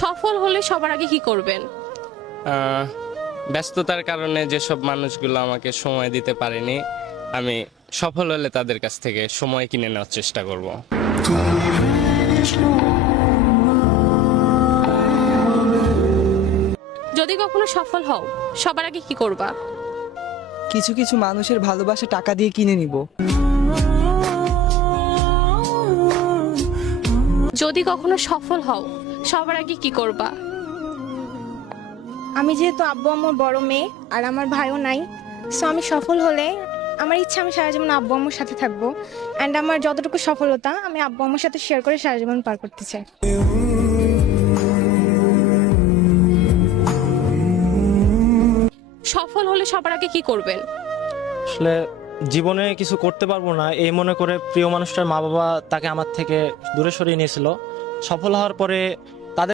সফল হলে সবার আগে কি করবেন? আহ, ব্যস্ততার কারণে যেসব মানুষগুলো আমাকে সময় দিতে পারেনি, আমি সফল হলে তাদের কাছ থেকে সময় কিনে নেওয়ার চেষ্টা করব। যদি কখনো সফল হও সবার আগে কি করবা? কিছু কিছু মানুষের ভালোবাসা টাকা দিয়ে কিনে নিব। যদি কখনো সফল হও সবার আগে কি করবা? আমি যেহেতু আব্বু আম্মুর বড় মেয়ে আর আমার ভাইও নাই, সো আমি সফল হলে আমার ইচ্ছা আমি সারা জীবন আব্বু আম্মুর সাথে থাকবো, অ্যান্ড আমার যতটুকু সফলতা আমি আব্বু আম্মুর সাথে শেয়ার করে সারা জীবন পার করতে চাই। সফল হলে সবার আগে কি করবেন? আসলে জীবনে কিছু করতে পারবো না এই মনে করে প্রিয় মানুষটার মা বাবা তাকে আমার থেকে দূরে সরিয়ে নিয়েছিল। সফল হওয়ার পরে